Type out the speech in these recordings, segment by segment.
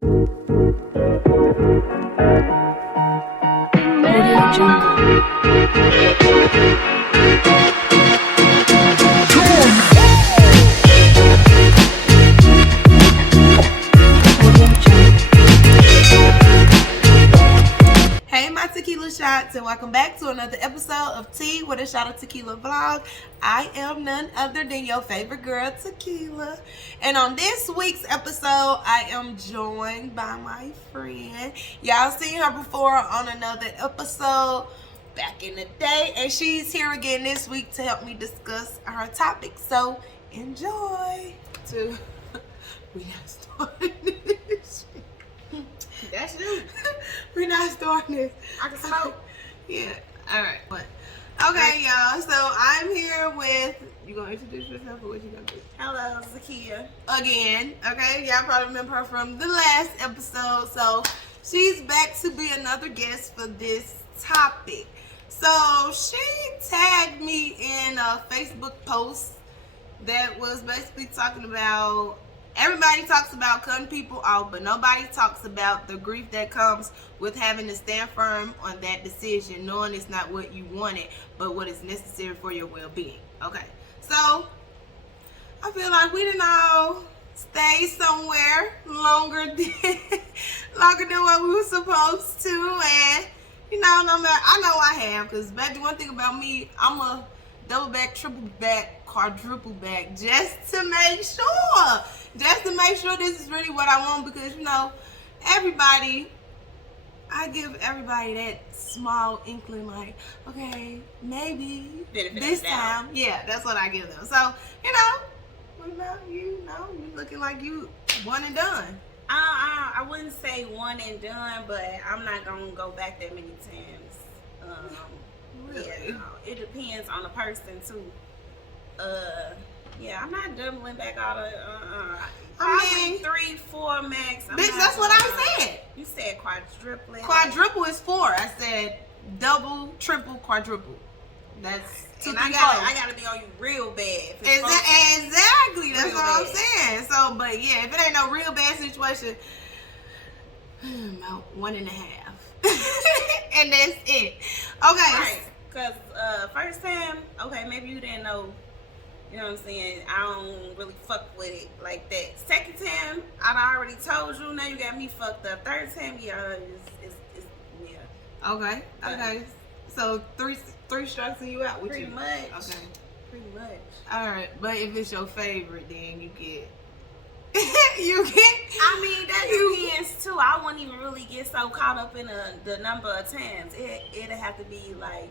Audio Jungle. Hey my tequila shots, and welcome back to another episode of Tea with a Shot of Tequila vlog. I am none other than your favorite girl, Tequila. And on this week's episode, I am joined by my friend. Y'all seen her before on another episode back in the day, and she's here again this week to help me discuss our topic. So enjoy. We not starting this. That's you. We're not starting this. I can smoke. Yeah. All right. But okay, y'all. So I'm here with. You gonna introduce yourself or what you gonna do? Hello, Zakia. Again. Okay. Y'all probably remember her from the last episode. So she's back to be another guest for this topic. So she tagged me in a Facebook post that was basically talking about. Everybody talks about cutting people off, but nobody talks about the grief that comes with having to stand firm on that decision, knowing it's not what you wanted, but what is necessary for your well-being. Okay, so I feel like we didn't all stay somewhere longer than what we were supposed to, and you know, no matter, I know I have, because baby, one thing about me, I'm a double back, triple back, quadruple back, just to make sure this is really what I want, because you know, I give everybody that small inkling, like, okay, maybe this time, yeah, that's what I give them. So, you know, what about you? You looking like you one and done. I wouldn't say one and done, but I'm not gonna go back that many times. Really? Yeah, no, it depends on the person too. Yeah, I'm not doubling back all the. I mean, 3, 4 max. Bitch, that's what I said. You said quadrupling. Quadruple is 4. I said double, triple, quadruple. That's 2, 3, 4. I gotta be on you real bad. Exactly. That's what I'm saying. So, but yeah, if it ain't no real bad situation, about 1.5, and that's it. Okay. Right. Cause first time, okay, maybe you didn't know. You know what I'm saying? I don't really fuck with it like that. Second time, I already told you. Now you got me fucked up. Third time, yeah, yeah. Okay. Okay. So three strikes and you out with Pretty you. much. Okay. Pretty much. All right, but if it's your favorite, then you get. I mean, that depends too. I wouldn't even really get so caught up in the number of times. It'd have to be like,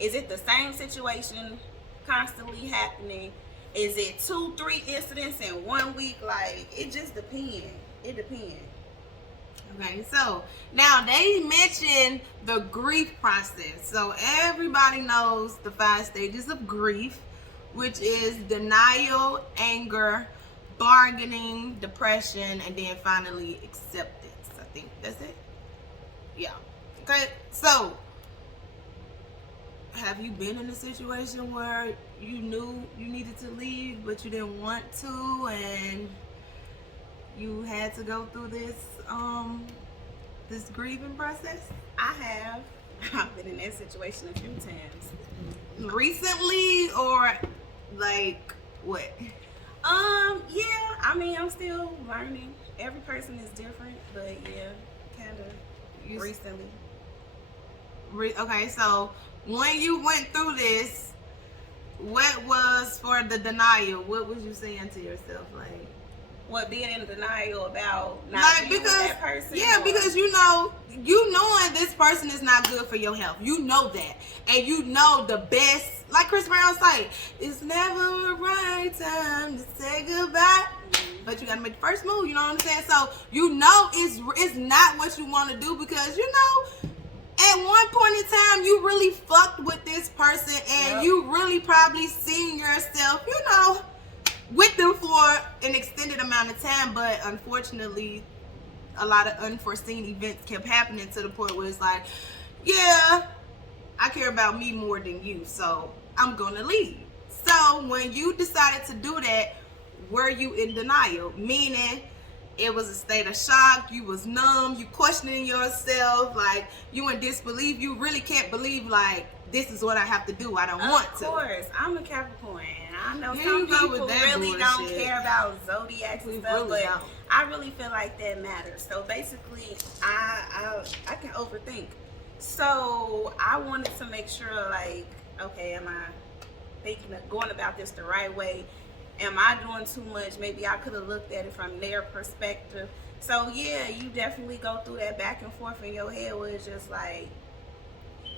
is it the same situation constantly happening? Is it 2, 3 incidents in 1 week? Like, it just depends. It depends. Okay, so now they mentioned the grief process. So everybody knows the 5 stages of grief, which is denial, anger, bargaining, depression, and then finally acceptance. I think that's it. Yeah. Okay, so have you been in a situation where you knew you needed to leave but you didn't want to, and you had to go through this grieving process? I have. I've been in that situation a few times. Recently, or like what? Yeah, I mean, I'm still learning. Every person is different, but yeah, kind of recently. Okay, so when you went through this, what was for the denial? What was you saying to yourself, like? What, being in denial about not like, being with that person? Yeah, because you knowing this person is not good for your health. You know that, and you know the best. Like Chris Brown say, it's never a right time to say goodbye. But you gotta make the first move, you know what I'm saying? So you know it's not what you want to do, because you know at one point in time you really fucked with this person, and you really probably seen yourself, you know, with them for an extended amount of time. But unfortunately, a lot of unforeseen events kept happening to the point where it's like, yeah, I care about me more than you, so I'm gonna leave. So when you decided to do that, were you in denial? Meaning it was a state of shock. You was numb. You questioning yourself. Like, you in disbelief. You really can't believe, like, this is what I have to do. I don't want to. Of course. I'm a Capricorn. And I know Here some you go people with that really don't bullshit. care about zodiacs and stuff, really but don't. I really feel like that matters. So basically, I can overthink. So I wanted to make sure, like, okay, am I thinking of going about this the right way? Am I doing too much? Maybe I could have looked at it from their perspective. So yeah, you definitely go through that back and forth in your head where it's just like,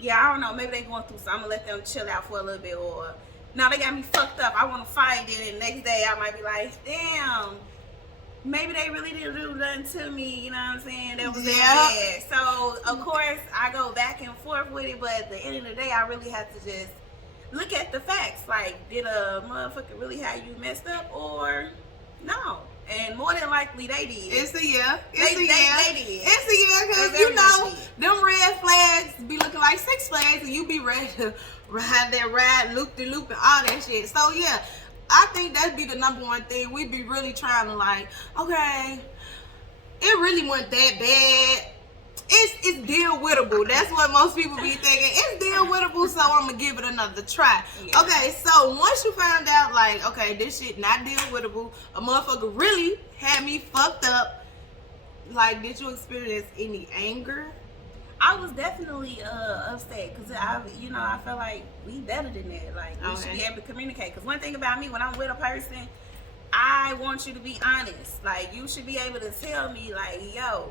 yeah, I don't know, maybe they going through something. I'm gonna let them chill out for a little bit, or no, they got me fucked up, I want to fight it, and next day I might be like, damn, maybe they really didn't do nothing to me, you know what I'm saying? That was bad. So of course I go back and forth with it, but at the end of the day, I really have to just look at the facts. Like, did a motherfucker really have you messed up, or no? And more than likely they did. It's a yeah. It's They a yeah. did. It's a yeah, because They you very know much did. them red flags be looking like Six Flags, and you be ready to ride that ride, loop de loop, and all that shit. So yeah, I think that'd be the number one thing. We'd be really trying to, like, okay, it really wasn't that bad. It's deal wittable. That's what most people be thinking. It's deal wittable, so I'm gonna give it another try. Yeah. Okay, so once you find out, like, okay, this shit not deal wittable, a motherfucker really had me fucked up. Like, did you experience any anger? I was definitely upset because I felt like we better than that. Like, we should be able to communicate. Because one thing about me, when I'm with a person, I want you to be honest. Like, you should be able to tell me, like, yo,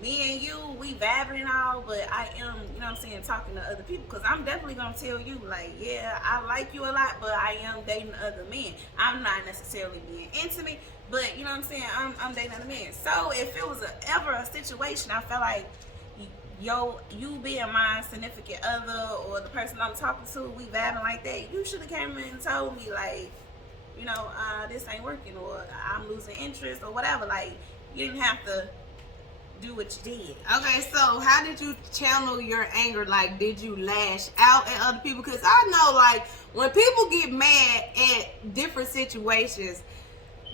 me and you, we vibing and all, but I am, you know what I'm saying, talking to other people. Because I'm definitely going to tell you, like, yeah, I like you a lot, but I am dating other men. I'm not necessarily being intimate, but, you know what I'm saying, I'm dating other men. So if it was ever a situation, I felt like, you being my significant other or the person I'm talking to, we vibing like that, you should have came in and told me, like, you know, this ain't working, or I'm losing interest, or whatever. Like, you didn't have to do what you did. Okay, so how did you channel your anger? Like, did you lash out at other people? Because I know, like, when people get mad at different situations,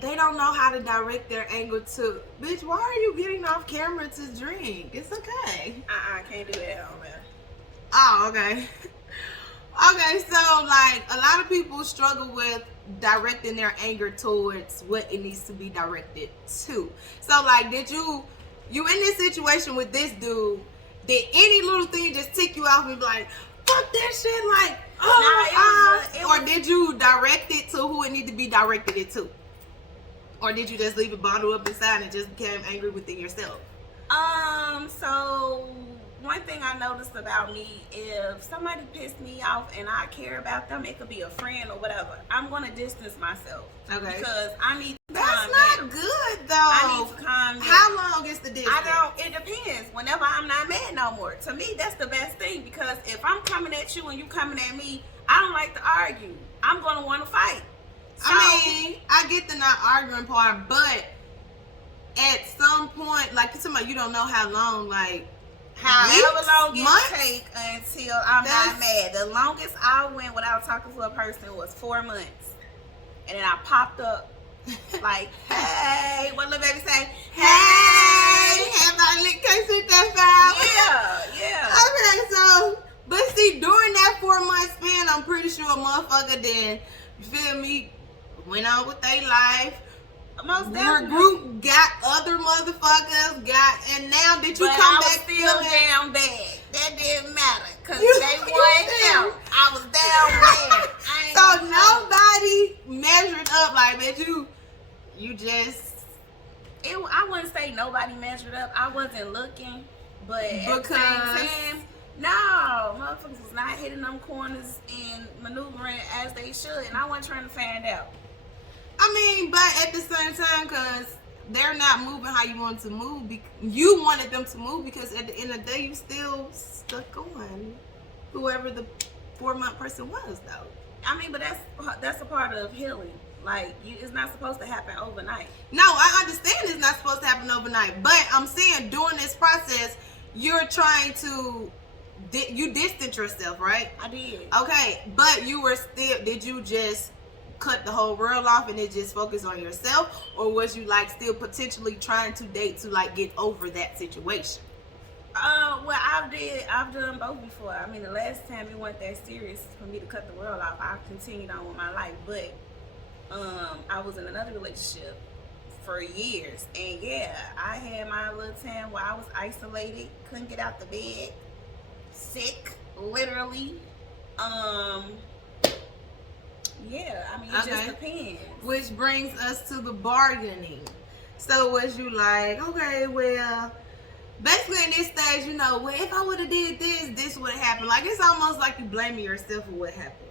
they don't know how to direct their anger to, bitch, why are you getting off camera to drink? It's okay. Can't do that on there. Oh, okay. Okay, so, like, a lot of people struggle with directing their anger towards what it needs to be directed to. So, like, did you in this situation with this dude, did any little thing just tick you off and be like, fuck that shit, like, or did you direct it to who it need to be directed it to? Or did you just leave it bottled up inside and just became angry within yourself? So one thing I noticed about me, if somebody pissed me off and I care about them, it could be a friend or whatever, I'm gonna distance myself. Okay. Because I need to That's calm not down. good though. I need to calm down. How long is the distance? It depends. Whenever I'm not mad no more. To me, that's the best thing, because if I'm coming at you and you coming at me, I don't like to argue. I'm gonna want to fight. So, I mean, I get the not arguing part, but at some point, like you're talking about, you don't know how long, like, however long it months? take until I'm not mad. The longest I went without talking to a person was 4 months. And then I popped up like, hey, what little baby say? Hey, have I licked that file? Yeah. Okay, so, but see, during that 4 month span, I'm pretty sure a motherfucker then, you feel me, went on with their life. Most Your definitely. group got other motherfuckers, and now did you But come I was back still feeling down bad. That didn't matter, because You- they you won still- out. I was down bad. I ain't So gonna lie. nobody measured up, like, bitch, you just I wouldn't say nobody measured up. I wasn't looking, but at the same time, no, motherfuckers was not hitting them corners and maneuvering as they should, and I wasn't trying to find out. I mean, but at the same time, because they're not moving how you want to move, you wanted them to move, because at the end of the day, you still stuck on whoever the 4 month person was, though. I mean, but that's a part of healing. Like, it's not supposed to happen overnight. No, I understand it's not supposed to happen overnight, but I'm saying during this process, you're trying to, you distance yourself, right? I did. Okay, but you were still, did you just cut the whole world off and it just focus on yourself, or was you like still potentially trying to date to like get over that situation? Well, I've done both before. I mean, the last time it wasn't that serious for me to cut the world off. I continued on with my life, but I was in another relationship for years, and yeah, I had my little time where I was isolated, couldn't get out the bed, sick, literally. Yeah, I mean, it just depends. Which brings us to the bargaining. So was you like, okay, well, basically in this stage, you know, well, if I would have did this would have happened. Like, it's almost like you blaming yourself for what happened.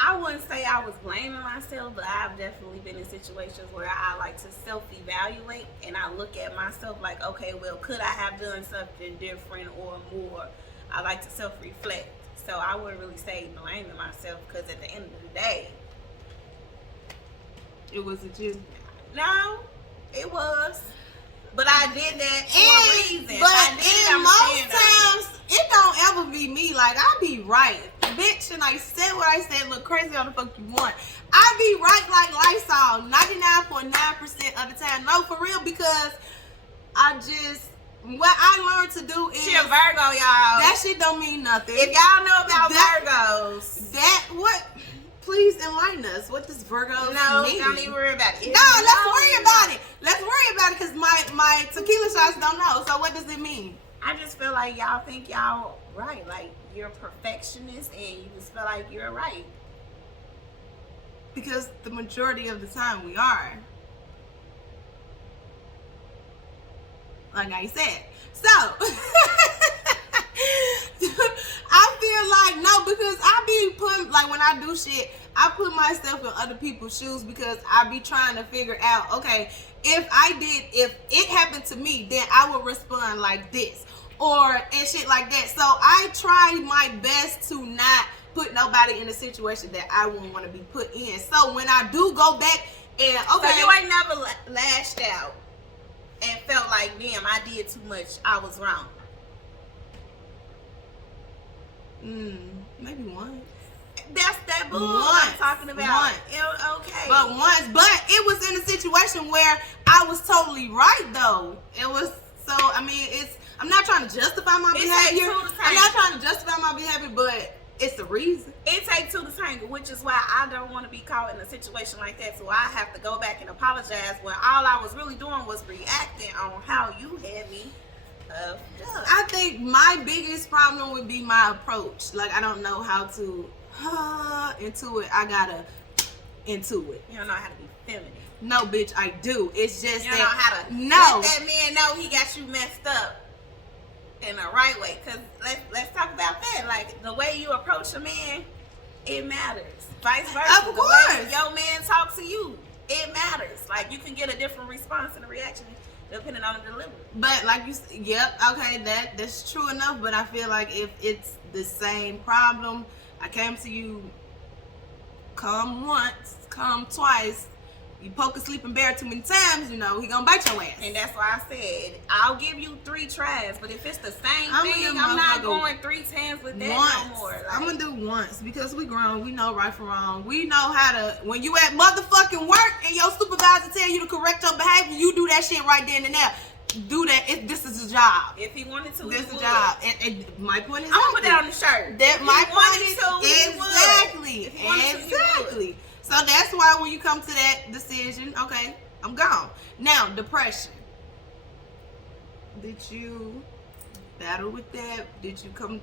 I wouldn't say I was blaming myself, but I've definitely been in situations where I like to self-evaluate, and I look at myself like, okay, well, could I have done something different or more? I like to self-reflect. So I wouldn't really say blaming myself, because at the end of the day, it wasn't you. No, it was. But I did that for a reason. But most times, it don't ever be me. Like, I be right. Bitch, and I said what I said, look crazy how the fuck you want. I be right like Lysol 99.9% of the time. No, for real, because what I learned to do is... She a Virgo, y'all. That shit don't mean nothing. If y'all know about Virgos... Please enlighten us. What does Virgo mean? Don't even worry about it. No, let's worry about it. Let's worry about it, because my tequila shots don't know. So what does it mean? I just feel like y'all think y'all right. Like, you're perfectionist and you just feel like you're right. Because the majority of the time we are. Like I said. So, I feel like, no, because I be putting, like, when I do shit, I put myself in other people's shoes, because I be trying to figure out, okay, if it happened to me, then I would respond like this, and shit like that. So I try my best to not put nobody in a situation that I wouldn't want to be put in. So when I do go back and, okay. So you ain't never lashed out and felt like, damn, I did too much, I was wrong? Maybe once. That's that bull I'm talking about. Okay. But it was in a situation where I was totally right, though. It was, so, I mean, I'm not trying to justify my behavior. I'm not trying to justify my behavior, but it's the reason. It takes two to tango, which is why I don't want to be caught in a situation like that. So I have to go back and apologize when all I was really doing was reacting on how you had me. I think my biggest problem would be my approach. Like, I don't know how to into it. I gotta into it. You don't know how to be feminine. No, bitch, I do. It's just you don't know how to let that man know he got you messed up in the right way. Cause let's talk about that. Like, the way you approach a man, it matters. Vice versa. Of course. The way your man talks to you, it matters. Like, you can get a different response and a reaction depending on the delivery. But like you said, yep, okay, that's true enough. But I feel like if it's the same problem, I came to you, come once, come twice, you poke a sleeping bear too many times, you know, he gonna bite your ass. And that's why I said, I'll give you 3 tries, but if it's the same thing, I'm not going 3 times with that no more. Like, I'm gonna do once, because we grown, we know right from wrong. We know how to, when you at motherfucking work and your supervisor tell you to correct your behavior, you do that shit right then and there. Do that. This is a job. If he wanted to, this is a job. And my point is, I'm gonna put that on the shirt. That my point is exactly. So that's why when you come to that decision, okay, I'm gone. Now, depression. Did you battle with that? Did you come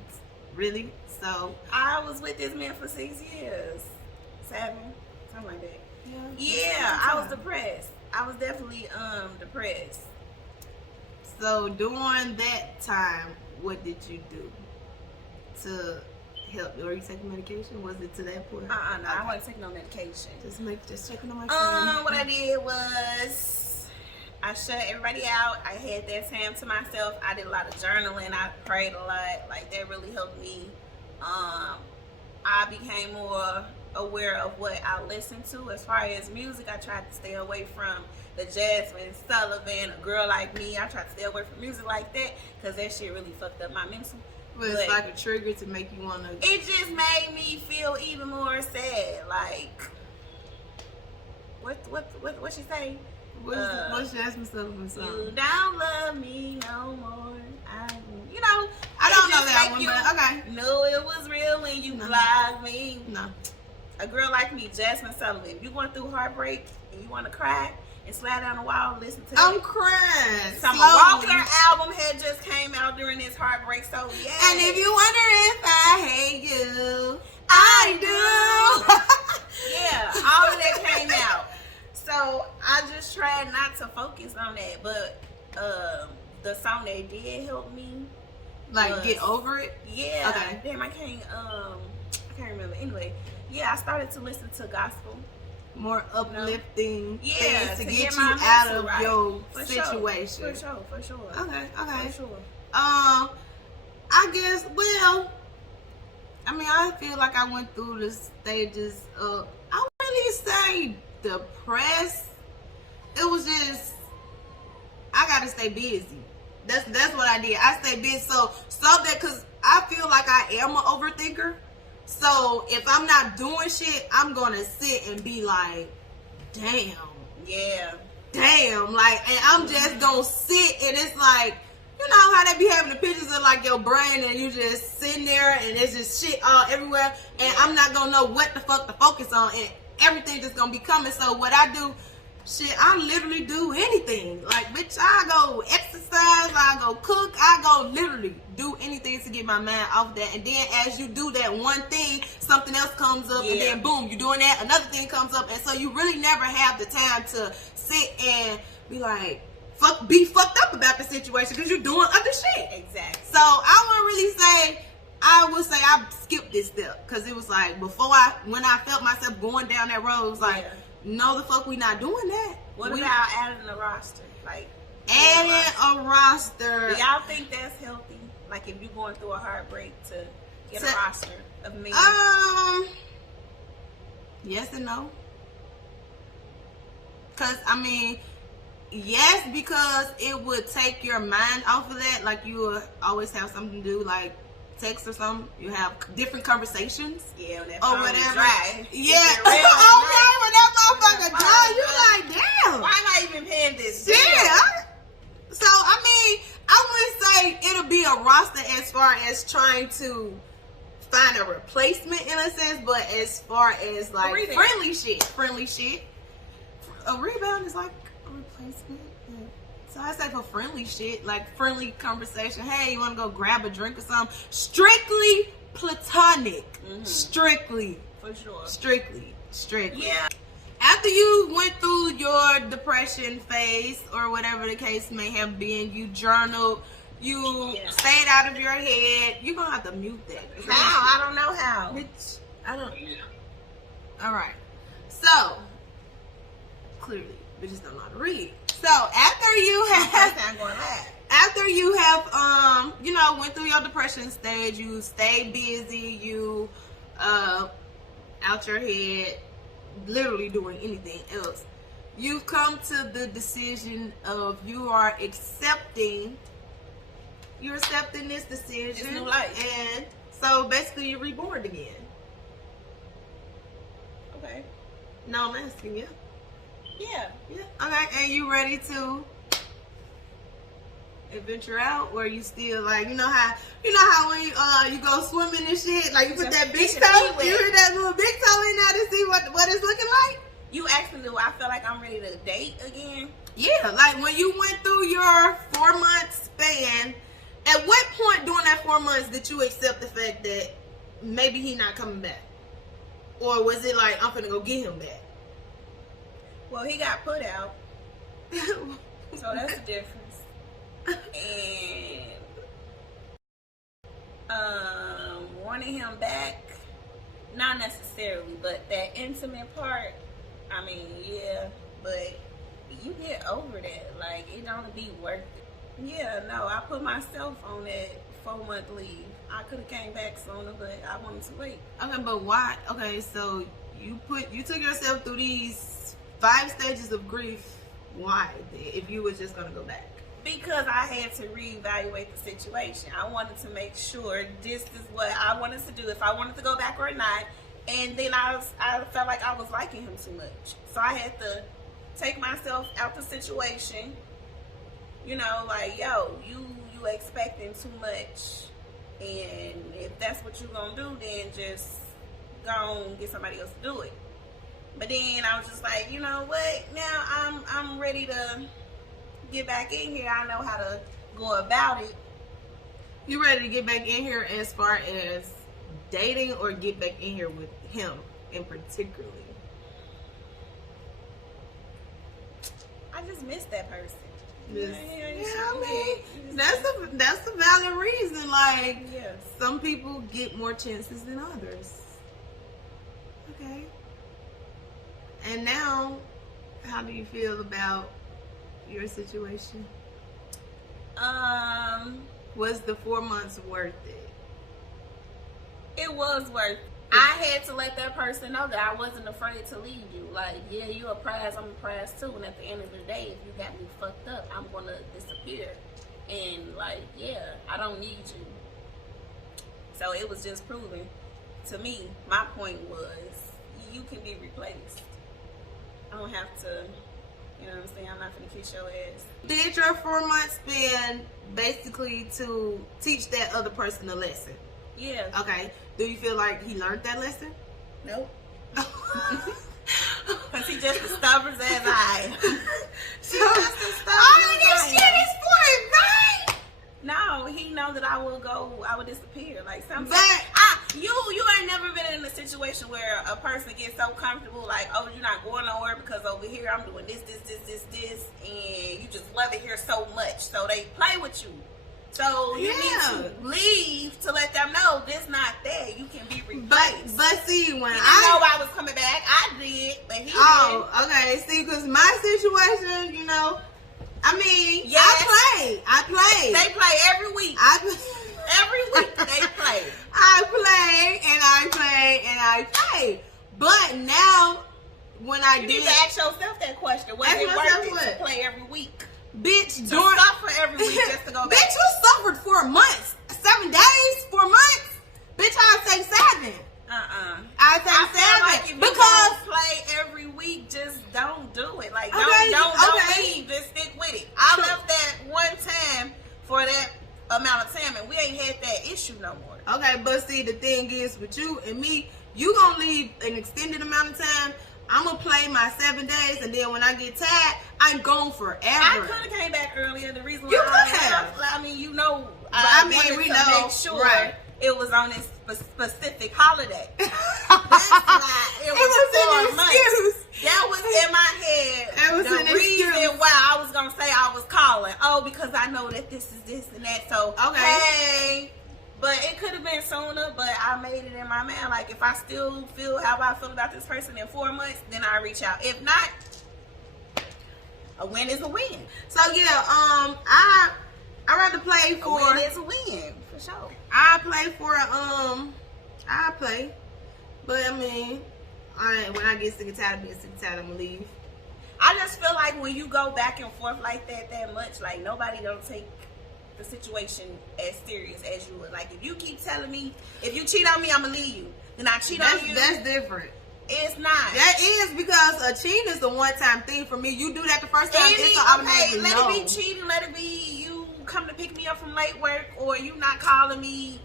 really? So I was with this man for 6 years, 7, something like that. Yeah, I was depressed. I was definitely depressed. So during that time, what did you do to help? Were you taking medication? Was it to that point? No, I wasn't taking no medication. Just checking on my friend. What I did was I shut everybody out. I had that time to myself. I did a lot of journaling. I prayed a lot. Like, that really helped me. I became more aware of what I listened to. As far as music, I tried to stay away from the Jasmine Sullivan, A Girl Like Me. I tried to stay away from music like that, because that shit really fucked up my mental. But it's like a trigger to make you want to... It just made me feel even more sad. Like, what she say? What's Jasmine Sullivan song? You don't love me no more. I don't know that one, but okay. No, it was real when you blocked me. No. A girl like me, Jasmine Sullivan. If you going through heartbreak and you want to cry and slide down the wall and listen to that. I'm crying. Summer Walker album had just came out during this heartbreak, so yeah. And if you wonder if I hate you, I do. Yeah, all of that came out. So I just tried not to focus on that, but the song that did help me, like get over it. Yeah. Okay. Damn, I can't remember. Anyway, yeah, I started to listen to gospel. More uplifting things to get you my out of right. your For situation. For sure. Okay. For sure. I guess. Well, I mean, I feel like I went through the stages of. I wouldn't really say depressed. It was just I gotta stay busy. That's what I did. I stayed busy. So that because I feel like I am an overthinker. So if I'm not doing shit, I'm gonna sit and be like, damn. Yeah. Damn. Like, and I'm just gonna sit and it's like, you know how they be having the pictures of like your brain and you just sitting there and it's just shit all everywhere and I'm not gonna know what the fuck to focus on and everything just gonna be coming. So what I do, shit, I literally do anything. Like, bitch, I go exercise, I go cook, I go literally do anything to get my mind off that. And then as you do that one thing, something else comes up, and then boom, you're doing that, another thing comes up, and so you really never have the time to sit and be like, be fucked up about the situation because you're doing other shit. Exactly. So I wouldn't really say. I would say I skipped this step because it was like when I felt myself going down that road, it was like, no, the fuck, we not doing that. What about adding a roster? Like adding a roster. Do y'all think that's healthy? Like if you're going through a heartbreak to get a roster of men? Yes and no. Cause I mean, yes, because it would take your mind off of that. Like you would always have something to do, like text or something. You have different conversations. Yeah, when that or phone whatever. Dry. Yeah. Okay, when that motherfucker dry, you like, damn. Why am I even paying this? Yeah. So I mean, I wouldn't say it'll be a roster as far as trying to find a replacement in a sense, but as far as like friendly shit. A rebound is like a replacement. Yeah. So I say for friendly shit, like friendly conversation. Hey, you want to go grab a drink or something? Strictly platonic. Mm-hmm. Strictly. For sure. Strictly. Yeah. After you went through your depression phase or whatever the case may have been, you journaled, you stayed out of your head. You're going to have to mute that. How? I don't know how. Bitch, I don't. All right. So, clearly, bitches don't know how to read. So, after you have, went through your depression stage, you stayed busy, you, out your head, literally doing anything else. You've come to the decision of you're accepting this decision. This new life. And so basically you're reborn again. Okay. No, I'm asking you. Yeah. Okay, and you ready to adventure out, or you still like, you know how when you go swimming and shit, like you put that big toe, you put that little big toe in there to see what it's looking like? You actually do. I feel like I'm ready to date again. Yeah, like when you went through your 4-month span, at what point during that 4 months did you accept the fact that maybe he not coming back? Or was it like, I'm finna go get him back? Well, he got put out. So that's the difference. And wanting him back, not necessarily, but that intimate part, I mean, yeah, but you get over that. Like, it don't be worth it. Yeah, no, I put myself on that 4-month leave. I could have came back sooner, but I wanted to wait. Okay, but why? Okay, so you took yourself through these 5 stages of grief. Why? If you were just gonna go back? Because I had to reevaluate the situation. I wanted to make sure this is what I wanted to do. If I wanted to go back or not, And then I felt like I was liking him too much. So I had to take myself out the situation. You know, like, yo, you expecting too much. And if that's what you're going to do, then just go and get somebody else to do it. But then I was just like, you know what? Now I'm ready to get back in here. I know how to go about it. You ready to get back in here as far as dating, or get back in here with him in particularly? I just miss that person. Yeah, I mean, that's a valid reason. Like, yes. Some people get more chances than others. Okay. And now, how do you feel about your situation? Was the 4 months worth it? It was worth it. I had to let that person know that I wasn't afraid to leave you. Like, yeah, you a prize, I'm a prize too. And at the end of the day, if you got me fucked up, I'm gonna disappear. And like, yeah, I don't need you. So it was just proving to me, my point was, you can be replaced. I don't have to, you know what I'm saying? I'm not gonna kiss your ass. Did your 4 months spend basically to teach that other person a lesson? Yeah. Okay. Do you feel like he learned that lesson? Nope. Because he just as stubborn as I. So, all this shit is for it, right? No, he know that I would disappear. Like something. But you ain't never been in a situation where a person gets so comfortable, like, oh, you're not going nowhere because over here I'm doing this, and you just love it here so much. So they play with you. So you need to leave to let them know this not there. You can be replaced. But see, when he didn't know I was coming back, I did, but he didn't. Okay. See, because my situation, you know, I mean, yes. I play. They play every week. Every week they play. I play. But now, when you need to ask yourself that question: was it worth it to play every week? Bitch, to suffer every week just to go back. Bitch, you suffered 4 months, 7 days, 4 months. Bitch, I'll take 7. I'll take 7 like if because you play every week, just don't do it. Like okay, don't leave. Just stick with it. I left that one time for that amount of time, and we ain't had that issue no more. Okay, but see, the thing is with you and me, you gonna leave an extended amount of time. I'm gonna play my 7 days, and then when I get tired, I'm gone forever. I could have came back earlier. The reason why you could have. I mean, you know, we know. Make sure right. It was on this specific holiday. That's why it was 4 months. That was in my head. It was the reason why I was gonna say I was calling. Oh, because I know that this is this and that. So hey. But it could have been sooner, but I made it in my mind. Like, if I still feel how I feel about this person in 4 months, then I reach out. If not, a win is a win. So yeah, I rather play for a win is a win for sure. I play for I play, but I mean, when I get sick and tired of being sick and tired, I'm gonna leave. I just feel like when you go back and forth like that much, like nobody don't take the situation as serious as you would. Like, if you keep telling me, if you cheat on me, I'm gonna leave you. Then I cheat on you. That's different. It's not. That is because a cheating is a one-time thing for me. You do that the first time, it's automatically let it be cheating. Let it be you come to pick me up from late work, or you not calling me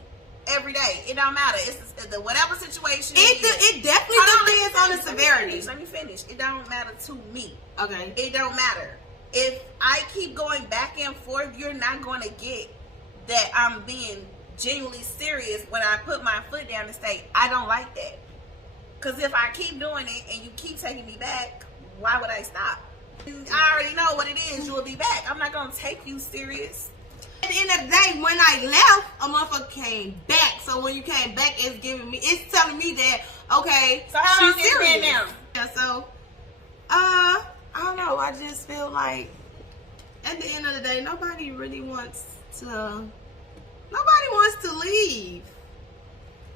every day. It don't matter. It's the whatever situation. It definitely depends on the severity. Let me finish. It don't matter to me. Okay. It don't matter. If I keep going back and forth, you're not going to get that I'm being genuinely serious when I put my foot down and say, I don't like that. Because if I keep doing it and you keep taking me back, why would I stop? I already know what it is. You will be back. I'm not going to take you serious. At the end of the day, when I left, a motherfucker came back. So when you came back, it's telling me that, okay, so how long she's you serious. Been now? Yeah, so, I don't know. I just feel like at the end of the day, nobody wants to leave.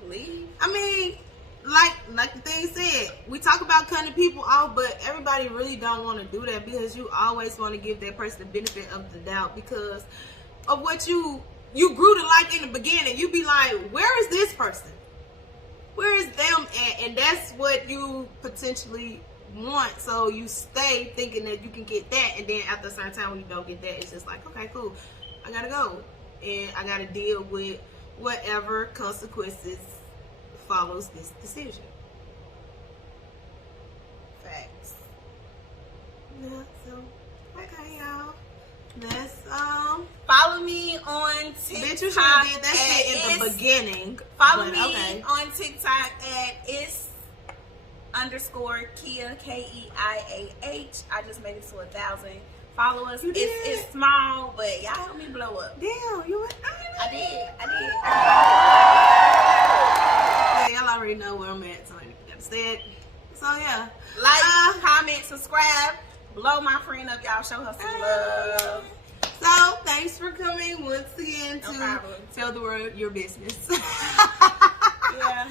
Leave? I mean, like the thing said, we talk about cutting people off, but everybody really don't want to do that because you always want to give that person the benefit of the doubt because of what you grew to like in the beginning. You be like, where is this person? where is them at? And that's what you potentially want. So you stay thinking that you can get that, and then after a certain time when you don't get that, it's just like, okay, cool, I gotta go, and I gotta deal with whatever consequences follows this decision. Facts. Yeah, so okay, y'all. Let's follow me on TikTok. Bitch, you should have did that shit in the beginning. Follow me on TikTok at _Kia KEIAH. I just made it to 1,000. Follow us. It's small, but y'all help me blow up. Damn, you went. I did. Yeah, y'all already know where I'm at, so I ain't gotta say it. So yeah, like, comment, subscribe, blow my friend up, y'all. Show her some love. So thanks for coming once again to No problem. tell the world your business. Yeah.